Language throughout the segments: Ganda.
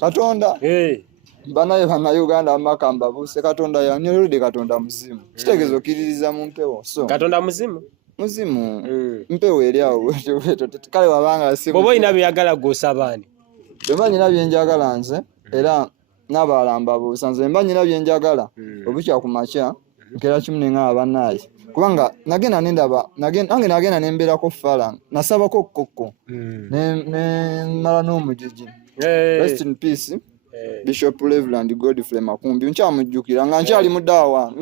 Katonda bana Uganda amakamba buse Katonda yanyorode Katonda muzimu kitegezo kiririza mu mpewo so Katonda muzimu mpewo eri awo kale wabanga asimu bobo ina byagala gosabani bemanyi nabyo njagala nze era nabalamba busanze mbanyi nabyo njagala obukya kumacha nkera kimne nga abanaye kubanga nagenda nendaba nagenda nembera ko fala nasaba ko kokko ne mala no mujiji rest in peace Bishop Reverend Godfrey Makumbi nchamujjukira nga nchali mudawa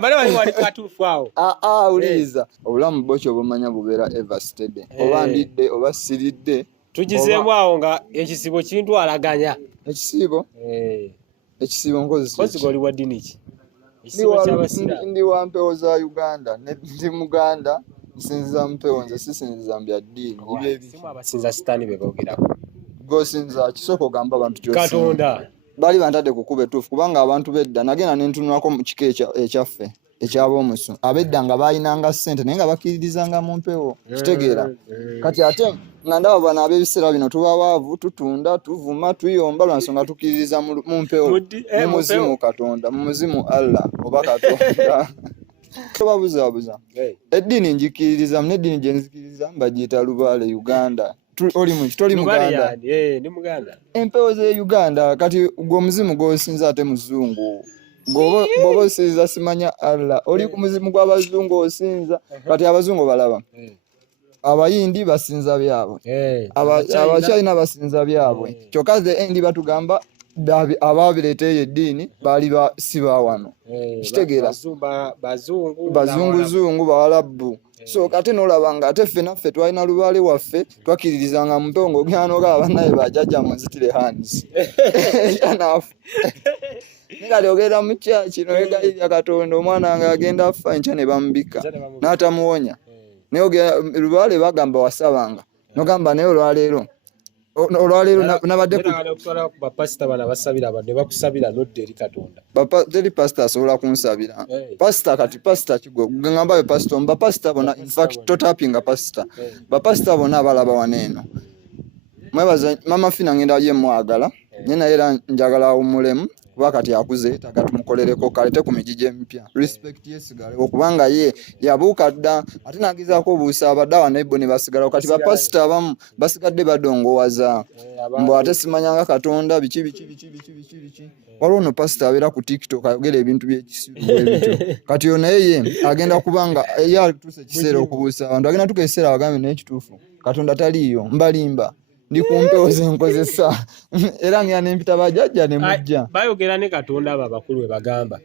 bali katufu awo uliza obulamu bocho bomanya bubera ever steady oba ndidde oba siridde tujizemu awo nga ekisibo kintu alaganya ekisibo nkozi goli wa dini ki ndi wa mpewo za Uganda ndi Muganda nsinziza mpewo nze sisinziza mbya dini simu abasinza sitani bebogirako gosinza kisoko gamba abantu kyose Katonda bali bantade kukube tufu kubanga abantu bedda nagenda nentunulako mu kike ekyaffe ekyabomusu abedda nga bayinanga ssente naye nga bakiririzanga mu mpewo kitegeera kati ate nga ndaba bana ab'ebiseera bino tubawaavu tutunda tuvuma tuyomba lwansonga tukiririza mu mpewo mu muzimu Katonda mu muzimu Allah oba Katonda tobabuzabuza eddiini njikiririza n'eddiini gye nzikiriza mbagiyita Lubaale Uganda toli Muganda ni Muganda empewo ze Uganda kati gwo muzimu gosinza ate muzungu gobo osinza simanya Allah oli ku muzimu gw'abazungu osinza kati abazungu balaba abayindi basinza byabwe abachina basinza byabwe kyokaze endi batugamba ababireeteye eddiini bali siba wano kitegeera bazungu bawalabu so kati nolaba nga ate ffe naffe twalina Lubaale waffe twakiririzanga mu mpewo ng'ogenda n'ogaba banaye bajjajja munzitire hands yanafu nga lyogera mu kyaki noyegayirya Katonda omwana nga agenda afa enkya ne bamubika n'atamuwonya naye Lubaale bagamba wasabanga nogamba naye olwaleero nabadde ku bapasita bana basabira abadde bakusabira nodde eri Katonda teri pastor asobola kunsabira pastor kigo ngamba pastor bapasita bona in fact totapinga pastor bapasita bona abalaba waneeno mwebaza mama fina ngenda ye mwagala nyina era njagala omulemu kuba kati akuze takatumukolereko kalete ku mijije empya respect yesigale okubanga ye yabuuka dda ate nagizaako obuusa abaddawa nebbo ne basigala kati bapasita abamu basigadde badongowaza mbu ate simanyanga Katonda biki waliwo no pasita abeera ku TikTok ayogera ebintu by'ekisiru ebityo kati yo naye ye agenda kubanga ye alituse ekiseera okubuusa abantu agenda tuka ekiseera abagambe naye kituufu Katonda taliiyo mbalimba ndi kumpewo zenkozesa era nga nempita bajjajja ne mujja bayogera ne Katonda abo abakulu we bagamba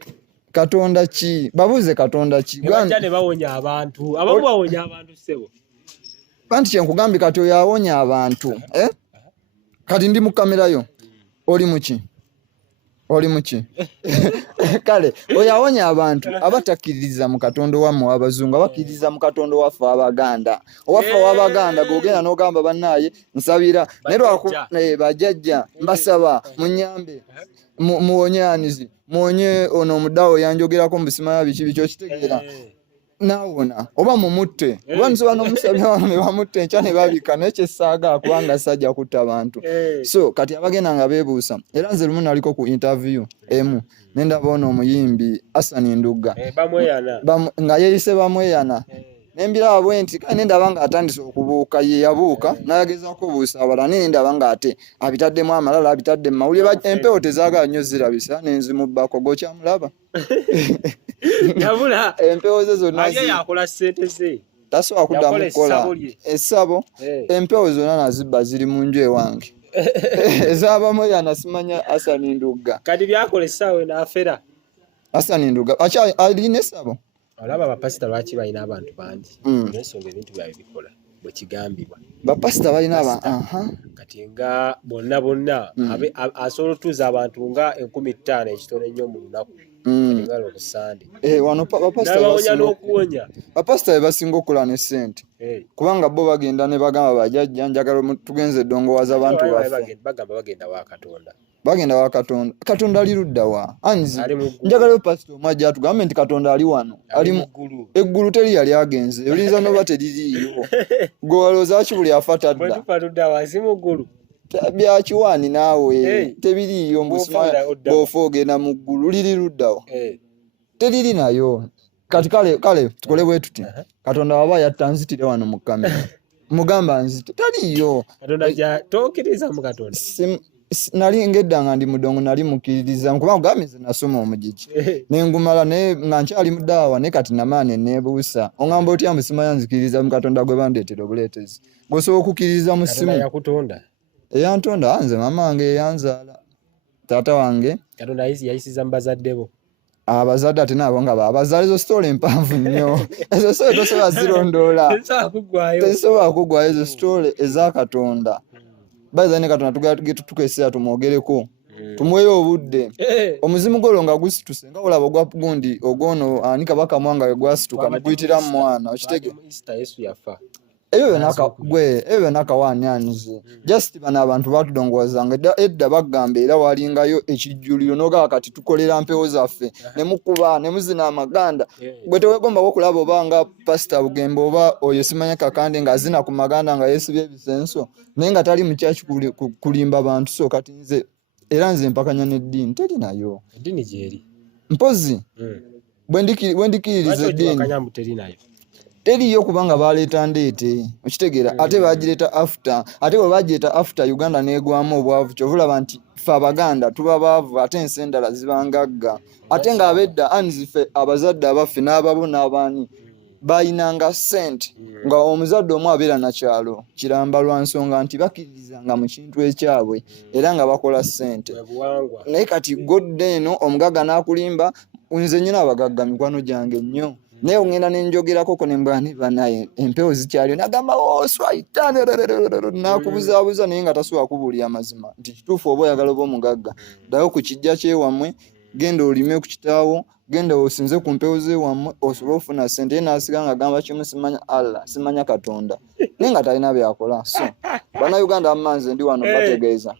Katonda ki babuze Katonda ki bajja ne bawonya abantu abamu bawonya abantu sebo panti kyenkugambye kati oyo awonya abantu kati ndi mu kamera yo oli muki kale oyo awonya abantu abatakiririza mu Katonda wamu abazungu abakiririza mu Katonda waffe Abaganda owaffe w'Abaganda gogenda n'ogamba bannaye nsabira naye bajjajja mbasaba munyambe muwonyanizi muwonye ono omudawo yanjogerako mu bisimaya biki bikyo kitegeera nawona oba mumutte oba nsoba n'omusabya wano ne bamutte enkya ne babika nekyesaaga kubanga sajja kutta abantu so kati abagenda nga beebuusa era nze lumu naliko ku interview emu nendaba ono omuyimbi Asani Ndugga nga yeeyise bamweyana nembira bwe nti kale nendaba nga atandise okubuuka ye yabuuka nayagezaako obuusa abalala nendaba nga ate abitaddemu amalala abitadde mu mawulire empewo tezaagala nnyo zirabisa nenzimubbako gokyamulaba yabula empewo ze zonna yakola ssente ze tasobola kuddamu kukola essabo empewo zonna nazibba ziri mu nju ewange ezaabamu yanasimanya Asani Ndugga kati byakola essaawa n'afera Asani Ndugga alina essabo olaba bapasita lwaki balina abantu bangi n'ensonga ebintu byabwe bikola bwe kigambibwa bapasita balina kati nga bonna asobola otuuza abantu nga 15,000 ekitono ennyo mu lunaku ngalo ku Sande wano bapasita bebasinga okukola ne ssente kubanga bo bagenda ne bagamba bajjajja njagala tugenze eddongowaza abantu baffe bagenda wa Katonda ali ludda wa anzi njagala pasita omwajja atugambe nti Katonda ali wano ali eggulu teri yali agenze olinza noba teririiyo gwe walowooza ki buli afa tadda bya kiwani naawe tebiriyo mbusima bw'ofooge na mu ggulu liri luddawo teriri nayo kati kale tukole bwe tuti Katonda waba yatta nzitire wano mu kamera mugamba nzite taliyo Katonda tokiriza mu Katonda nali ngedda nga ndi mudongo nali mukiririza kuba ngamize nasoma omujiji nengumala ne nga nkyali mudawa ne kati namaane nebuusa ongamba otya musima yanzikiriza mu Katonda gwe bandeetera obuleetezi gwosobola okukiriza mu simu yakutonda eyantonda nze mama wange yanzaala taata wange Katonda yayisiza mbazaddebo abazadde ate nabo nga babazaala ezo story mpanvu nnyo ezo story tosobola zirondoola tezisobola kuggwayo ezo story eza Katonda baza ne Katonda tugetukesera tumwogereko tumweyo obudde omuzimu golo nga gusituse nga olaba ogwa gundi ogono ani kabaka mwanga we gwasituka ne guyitira mu mwana okitege Yesu yafa eyo nakawanyanyize just bana abantu batudongowazanga edda bagamba era walingayo ekijjuliro noga kati tukolera mpewo zaffe nemukuba nemuzina amaganda gwe tewegomba okulaba obanga pastor bugembe oba oyo simanya kakande nga azina ku maganda nga Yesu byebisenso naye nga tali mu church kulimba abantu so kati nze era nze mpakanya n'eddiini teri nayo eddiini gyeri mpozi bwendikiririza eddiini teriyo kubanga baleeta ndeete okitegeera ate bagireta after ate bwe bagireta after Uganda negwamu obwavu kyovulaba nti ffe Abaganda tuba baavu ate ensi endala zibangagga ate nga abedda anzife abazadde abaffe n'ababo n'abaani bayinanga sente nga omuzadde omu abeera na kyalo kiramba lwa nsonga nti bakkirizanga mu kintu ekyabwe era nga bakola sente naye kati godde eno omugaga n'akulimba nze nnyina abagagga mikwano gyange nnyo naye ongenda nenjogerako ko nembani banaye empewo zikyaliyo nagamba oswaitane nakubuzaabuza naye nga tasobola kubuulira amazima nti kituufu oba oyagala oba omugagga ddayo ku kijja kyewammwe genda olime ku kitaawo genda osinze ku mpewo zewammwe osobola ofuna sente naasiga nga agamba kimu simanya Allah simanya Katonda naye nga talina byakola so bannayuganda amanze ndi wano bategeeza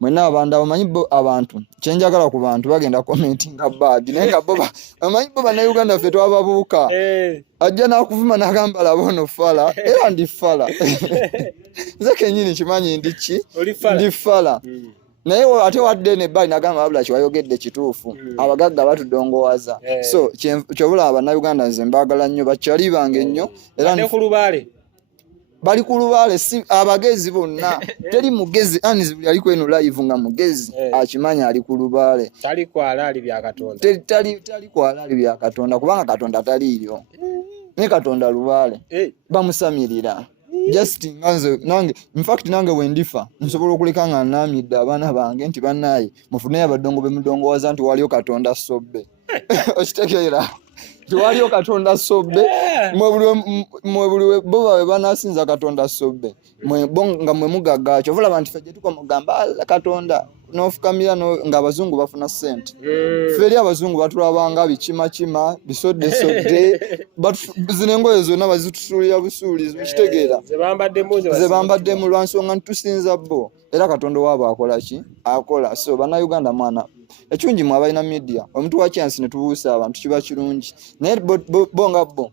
mwena abanda omanyi bo abantu kyenjagala ku bantu bagenda commentinga bad naye nga bo omanyi bo bannayuganda ffe twababuuka ajja n'akuvuma n'agamba laba ono fala era ndi fala nze kenyini kimanyi ndi fala naye ate wadde ne bali nagamba wabula kiwayogedde kituufu abagagga batudongowaza so kyobula abannayuganda nze mbaagala nnyo bakyali bange nnyo era bali ku lubaale si abagezi bonna teri mugezi anizi buli aliko eno live nga mugezi akimanya ali ku lubaale tali kwalaali bya Katonda tali kwalaali bya Katonda kubanga Katonda taliyo ne Katonda lubaale bamusamirira just nange in fact nange wendifa nsobola okuleka nga namidde abaana bange nti bannaye mufune abadongo bemudongowaza nti waliyo Katonda sobbe okitegeera Tiwaliyo Katonda sobbe mwebuli bo bawe banasinza Katonda sobbe nga mwe mugagga kyovula abantu ffe tuko mugamba Katonda nofukamira nga abazungu bafuna sente feri abazungu batulabanga bikima bisodde zinengoye zonna bazitusulira busuulizi mukitegeera ze bambadde mu lwansonga ntusinza bo era Katonda waabo akola ki akola so bannayuganda mwana ekirungi mwe abalina media omuntu wa chance ne tubuusa abantu kiba kirungi naye bonga bo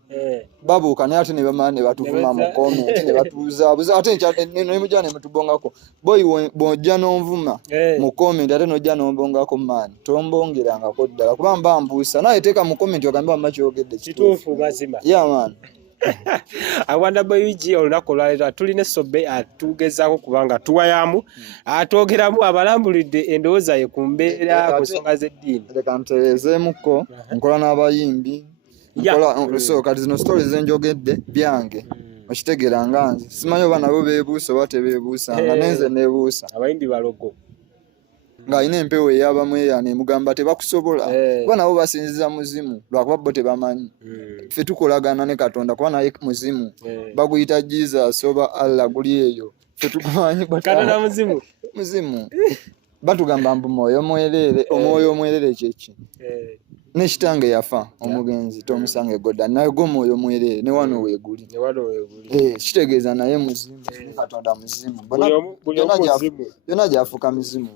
babuuka naye ate ne bamala ne batuvuma mu comment ne batuuzaabuza ate ne mujja ne mutubongako boyi bojja n'onvuma mu comment ate n'ojja n'ombongako maani tombongerangako ddala kuba mbambuusa naye teeka mu comment ogambe wamma kyogedde kituufu mazima man awanda bayuji olunaku lwaleero tulina Sobbe atugezaako kubanga tuwayamu atwogeramu abalambulidde endowooza ye ku mbeera ku nsonga z'eddiini leka ntereezeemuko nkola n'abayimbi nkola so kati zino stories zenjogedde byange okitegeera nga nze simanyi oba nabo beebuusa oba tebeebuusanga nenze neebuusa abayimbi balogo ng'alina empewo eyabamu eyana emugamba tebakusobola kuba nabo basinziza muzimu lwakuba bo tebamanyi ffe tukolagana ne Katonda kuba naye muzimu baguyita Jesus oba Allah guli eyo ffe tukumanyi Katonda muzimu batugamba mbu omwoyo omwerere kyeki nekitange yafa omugenzi tomusange goda naye gwo omwoyo omwerere ne wano weeguli kitegeeza naye muzimu Katonda muzimu byonna gyafuuka mizimu